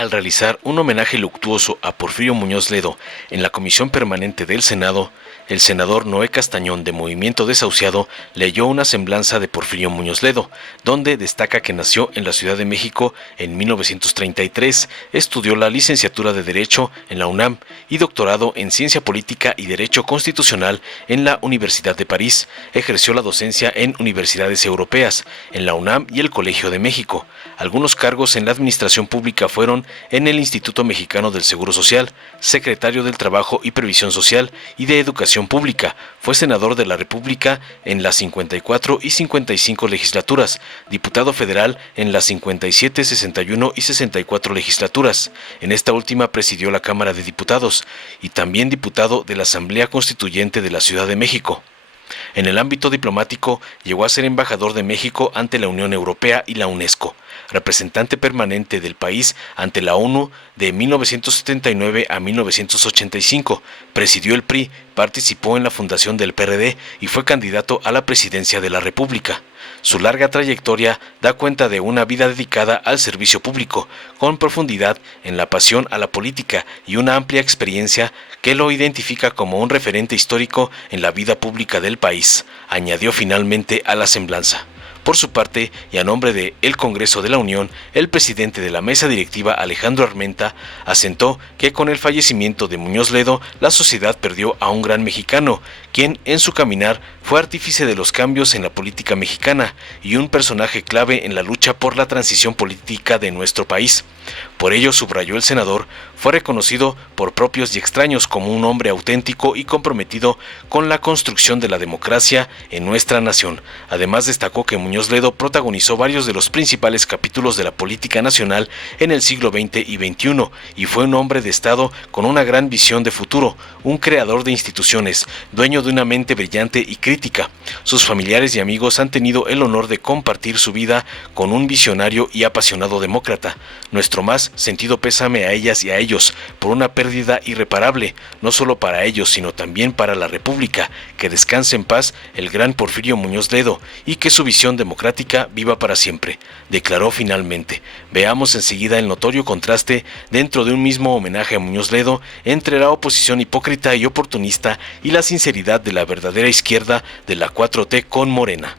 Al realizar un homenaje luctuoso a Porfirio Muñoz Ledo en la Comisión Permanente del Senado, el senador Noé Castañón, de Movimiento Desahuciado, leyó una semblanza de Porfirio Muñoz Ledo, donde destaca que nació en la Ciudad de México en 1933, estudió la licenciatura de Derecho en la UNAM y doctorado en Ciencia Política y Derecho Constitucional en la Universidad de París, ejerció la docencia en universidades europeas, en la UNAM y el Colegio de México. Algunos cargos en la administración pública fueron en el Instituto Mexicano del Seguro Social, secretario del Trabajo y Previsión Social y de Educación Pública. Fue senador de la República en las 54 y 55 legislaturas, diputado federal en las 57, 61 y 64 legislaturas. En esta última presidió la Cámara de Diputados y también diputado de la Asamblea Constituyente de la Ciudad de México. En el ámbito diplomático, llegó a ser embajador de México ante la Unión Europea y la UNESCO, representante permanente del país ante la ONU de 1979 a 1985, presidió el PRI, participó en la fundación del PRD y fue candidato a la presidencia de la República. Su larga trayectoria da cuenta de una vida dedicada al servicio público, con profundidad en la pasión a la política y una amplia experiencia que lo identifica como un referente histórico en la vida pública del país, añadió finalmente a la semblanza. Por su parte, y a nombre de el Congreso de la Unión, el presidente de la mesa directiva, Alejandro Armenta, asentó que con el fallecimiento de Muñoz Ledo, la sociedad perdió a un gran mexicano, quien en su caminar fue artífice de los cambios en la política mexicana y un personaje clave en la lucha por la transición política de nuestro país. Por ello, subrayó el senador, fue reconocido por propios y extraños como un hombre auténtico y comprometido con la construcción de la democracia en nuestra nación. Además, destacó que Muñoz Ledo protagonizó varios de los principales capítulos de la política nacional en el siglo XX y XXI y fue un hombre de Estado con una gran visión de futuro, un creador de instituciones, dueño de una mente brillante y crítica. Sus familiares y amigos han tenido el honor de compartir su vida con un visionario y apasionado demócrata. Nuestro más sentido pésame a ellas y a ellos por una pérdida irreparable, no solo para ellos, sino también para la República. Que descanse en paz el gran Porfirio Muñoz Ledo y que su visión democrática viva para siempre, declaró finalmente. Veamos enseguida el notorio contraste dentro de un mismo homenaje a Muñoz Ledo entre la oposición hipócrita y oportunista y la sinceridad de la verdadera izquierda de la 4T con Morena.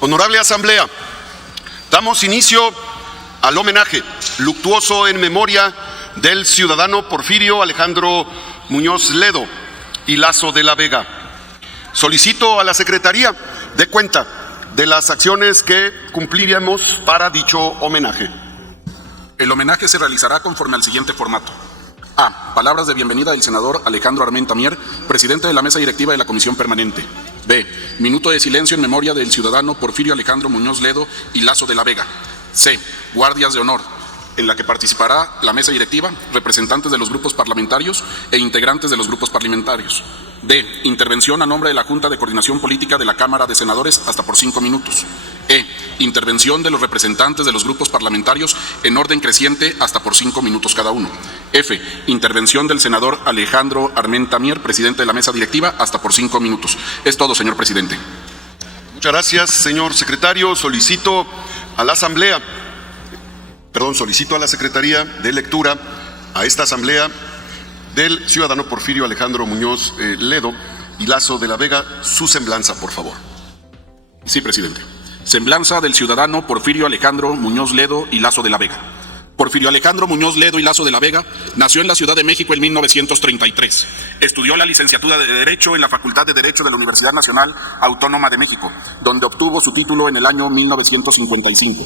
Honorable Asamblea, damos inicio al homenaje luctuoso en memoria del ciudadano Porfirio Alejandro Muñoz Ledo y Lazo de la Vega. Solicito a la Secretaría dé cuenta de las acciones que cumpliremos para dicho homenaje. El homenaje se realizará conforme al siguiente formato. A. Palabras de bienvenida del senador Alejandro Armenta Mier, presidente de la mesa directiva de la Comisión Permanente. B. Minuto de silencio en memoria del ciudadano Porfirio Alejandro Muñoz Ledo y Lazo de la Vega. C. Guardias de honor, en la que participará la mesa directiva, representantes de los grupos parlamentarios e integrantes de los grupos parlamentarios. D. Intervención a nombre de la Junta de Coordinación Política de la Cámara de Senadores hasta por 5 minutos. E. Intervención de los representantes de los grupos parlamentarios en orden creciente hasta por 5 minutos cada uno. F. Intervención del senador Alejandro Armenta Mier, presidente de la mesa directiva, hasta por 5 minutos. Es todo, señor presidente. Muchas gracias, señor secretario. Solicito a la Secretaría de Lectura, a esta Asamblea, del ciudadano Porfirio Alejandro Muñoz Ledo y Lazo de la Vega, su semblanza, por favor. Sí, presidente. Semblanza del ciudadano Porfirio Alejandro Muñoz Ledo y Lazo de la Vega. Porfirio Alejandro Muñoz Ledo y Lazo de la Vega nació en la Ciudad de México en 1933. Estudió la licenciatura de Derecho en la Facultad de Derecho de la Universidad Nacional Autónoma de México, donde obtuvo su título en el año 1955.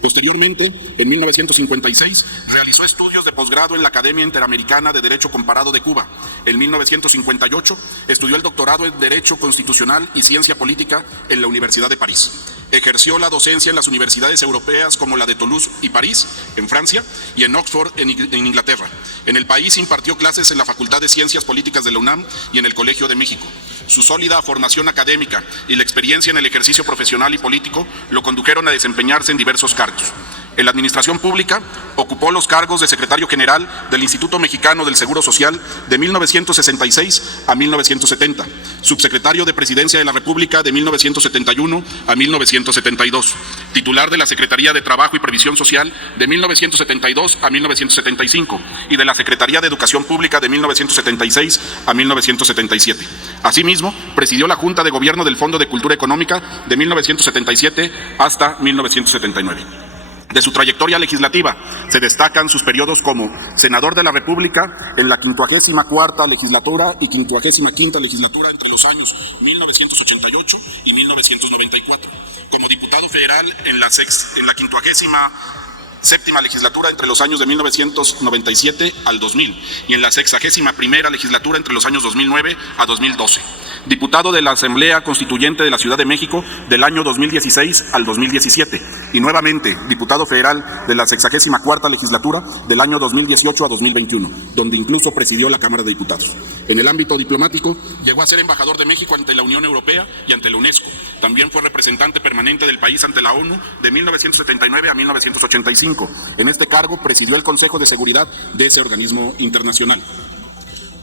Posteriormente, en 1956, realizó estudios de posgrado en la Academia Interamericana de Derecho Comparado de Cuba. En 1958, estudió el doctorado en Derecho Constitucional y Ciencia Política en la Universidad de París. Ejerció la docencia en las universidades europeas como la de Toulouse y París, en Francia, y en Oxford, en Inglaterra. En el país impartió clases en la Facultad de Ciencias Políticas de la UNAM y en el Colegio de México. Su sólida formación académica y la experiencia en el ejercicio profesional y político lo condujeron a desempeñarse en diversos cargos. En la administración pública ocupó los cargos de secretario general del Instituto Mexicano del Seguro Social de 1966 a 1970, subsecretario de Presidencia de la República de 1971 a 1972, titular de la Secretaría de Trabajo y Previsión Social de 1972 a 1975 y de la Secretaría de Educación Pública de 1976 a 1977. Asimismo, presidió la Junta de Gobierno del Fondo de Cultura Económica de 1977 hasta 1979. De su trayectoria legislativa se destacan sus periodos como senador de la República en la 54ª legislatura y 55ª legislatura entre los años 1988 y 1994, como diputado federal en la 57ª legislatura entre los años de 1997 al 2000 y en la 61ª legislatura entre los años 2009 a 2012. Diputado de la Asamblea Constituyente de la Ciudad de México del año 2016 al 2017 y nuevamente diputado federal de la 64ª legislatura del año 2018 a 2021, donde incluso presidió la Cámara de Diputados. En el ámbito diplomático llegó a ser embajador de México ante la Unión Europea y ante la UNESCO. También fue representante permanente del país ante la ONU de 1979 a 1985. En este cargo presidió el Consejo de Seguridad de ese organismo internacional.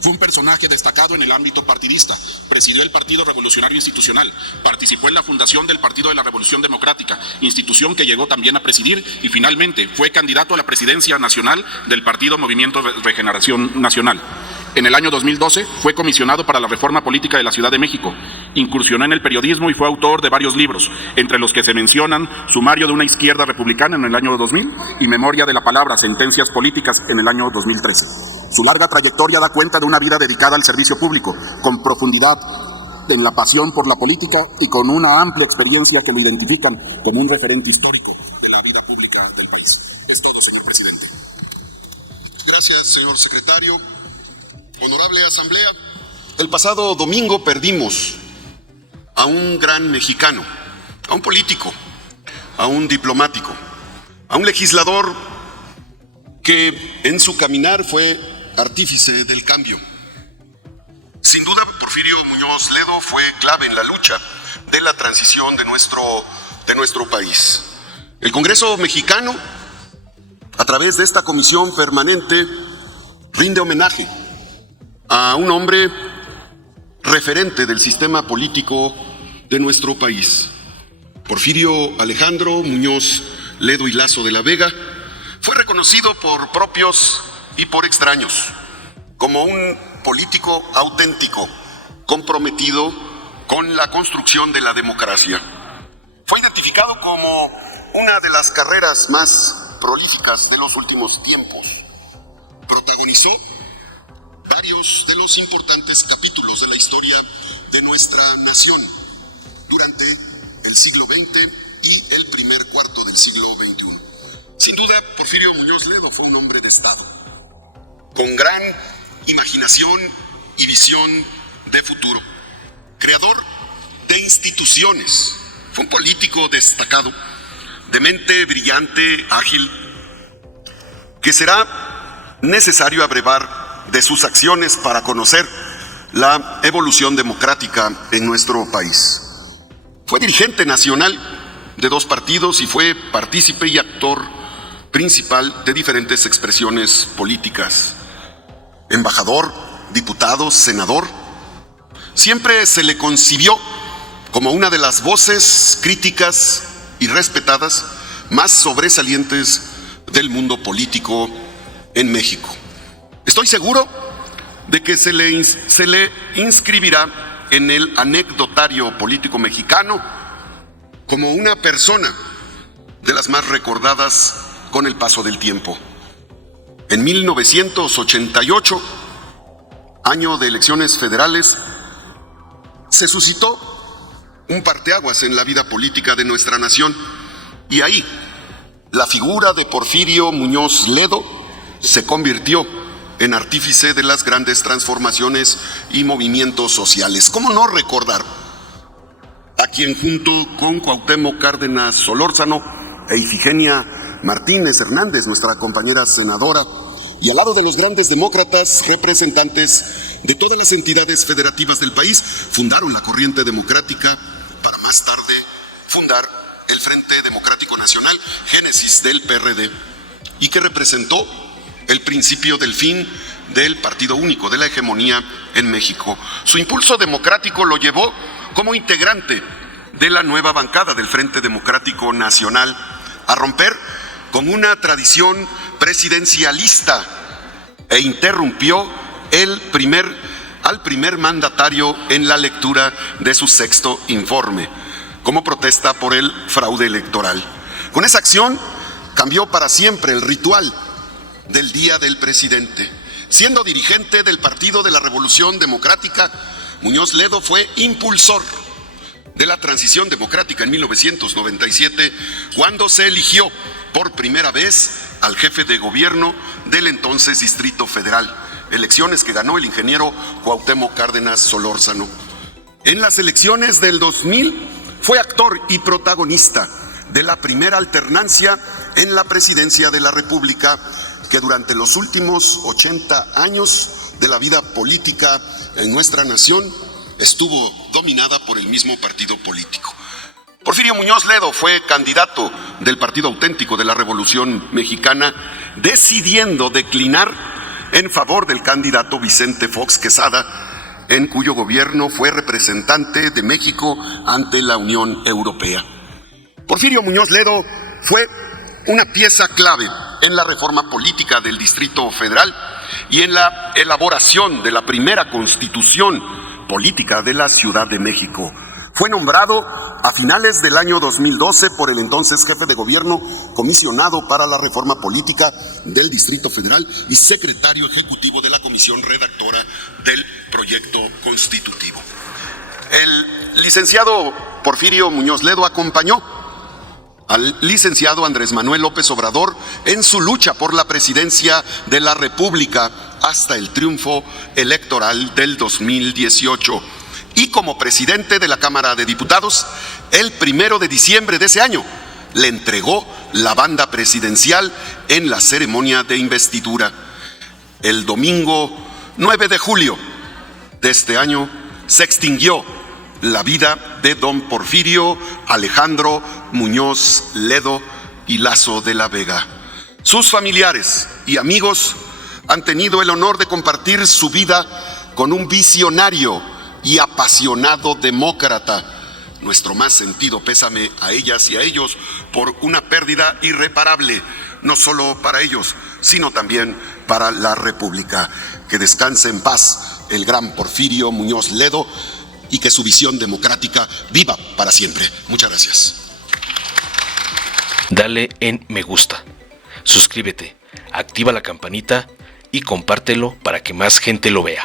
Fue un personaje destacado en el ámbito partidista, presidió el Partido Revolucionario Institucional, participó en la fundación del Partido de la Revolución Democrática, institución que llegó también a presidir y finalmente fue candidato a la presidencia nacional del Partido Movimiento Regeneración Nacional. En el año 2012 fue comisionado para la reforma política de la Ciudad de México. Incursionó en el periodismo y fue autor de varios libros, entre los que se mencionan Sumario de una izquierda republicana en el año 2000 y Memoria de la palabra, sentencias políticas en el año 2013. Su larga trayectoria da cuenta de una vida dedicada al servicio público, con profundidad en la pasión por la política y con una amplia experiencia que lo identifican como un referente histórico de la vida pública del país. Es todo, señor presidente. Gracias, señor secretario. Honorable Asamblea, el pasado domingo perdimos a un gran mexicano, a un político, a un diplomático, a un legislador que en su caminar fue artífice del cambio. Sin duda, Porfirio Muñoz Ledo fue clave en la lucha de la transición de nuestro país. El Congreso mexicano, a través de esta comisión permanente, rinde homenaje a un hombre referente del sistema político de nuestro país. Porfirio Alejandro Muñoz Ledo y Lazo de la Vega fue reconocido por propios y por extraños como un político auténtico, comprometido con la construcción de la democracia. Fue identificado como una de las carreras más prolíficas de los últimos tiempos. Protagonizó varios de los importantes capítulos de la historia de nuestra nación durante el siglo XX y el primer cuarto del siglo XXI. Sin duda, Porfirio Muñoz Ledo fue un hombre de Estado, con gran imaginación y visión de futuro, creador de instituciones, fue un político destacado, de mente brillante, ágil, que será necesario abrevar de sus acciones para conocer la evolución democrática en nuestro país. Fue dirigente nacional de 2 partidos y fue partícipe y actor principal de diferentes expresiones políticas. Embajador, diputado, senador, siempre se le concibió como una de las voces críticas y respetadas más sobresalientes del mundo político en México. Estoy seguro de que se le inscribirá en el anecdotario político mexicano como una persona de las más recordadas con el paso del tiempo. En 1988, año de elecciones federales, se suscitó un parteaguas en la vida política de nuestra nación y ahí la figura de Porfirio Muñoz Ledo se convirtió en artífice de las grandes transformaciones y movimientos sociales. ¿Cómo no recordar a quien junto con Cuauhtémoc Cárdenas Solórzano e Ifigenia Martínez Hernández, nuestra compañera senadora, y al lado de los grandes demócratas, representantes de todas las entidades federativas del país, fundaron la corriente democrática para más tarde fundar el del Frente Democrático Nacional, génesis del PRD, y que representó el principio del fin del partido único, de la hegemonía en México. Su impulso democrático lo llevó como integrante de la nueva bancada del Frente Democrático Nacional a romper con una tradición presidencialista e interrumpió al primer mandatario en la lectura de su sexto informe, como protesta por el fraude electoral. Con esa acción cambió para siempre el ritual del Día del Presidente. Siendo dirigente del Partido de la Revolución Democrática, Muñoz Ledo fue impulsor de la transición democrática en 1997, cuando se eligió por primera vez al jefe de gobierno del entonces Distrito Federal, elecciones que ganó el ingeniero Cuauhtémoc Cárdenas Solórzano. En las elecciones del 2000 fue actor y protagonista de la primera alternancia en la presidencia de la República, que durante los últimos 80 años de la vida política en nuestra nación estuvo dominada por el mismo partido político. Porfirio Muñoz Ledo fue candidato del Partido Auténtico de la Revolución Mexicana, decidiendo declinar en favor del candidato Vicente Fox Quesada, en cuyo gobierno fue representante de México ante la Unión Europea. Porfirio Muñoz Ledo fue una pieza clave en la reforma política del Distrito Federal y en la elaboración de la primera constitución política de la Ciudad de México. Fue nombrado a finales del año 2012 por el entonces jefe de gobierno, comisionado para la reforma política del Distrito Federal y secretario ejecutivo de la comisión redactora del proyecto constitutivo. El licenciado Porfirio Muñoz Ledo acompañó al licenciado Andrés Manuel López Obrador en su lucha por la presidencia de la República hasta el triunfo electoral del 2018. Y como presidente de la Cámara de Diputados, el 1 de diciembre de ese año, le entregó la banda presidencial en la ceremonia de investidura. El domingo 9 de julio de este año se extinguió la vida de don Porfirio Alejandro Muñoz Ledo y Lazo de la Vega. Sus familiares y amigos han tenido el honor de compartir su vida con un visionario y apasionado demócrata. Nuestro más sentido pésame a ellas y a ellos por una pérdida irreparable, no solo para ellos, sino también para la República. Que descanse en paz el gran Porfirio Muñoz Ledo y que su visión democrática viva para siempre. Muchas gracias. Dale en me gusta, suscríbete, activa la campanita y compártelo para que más gente lo vea.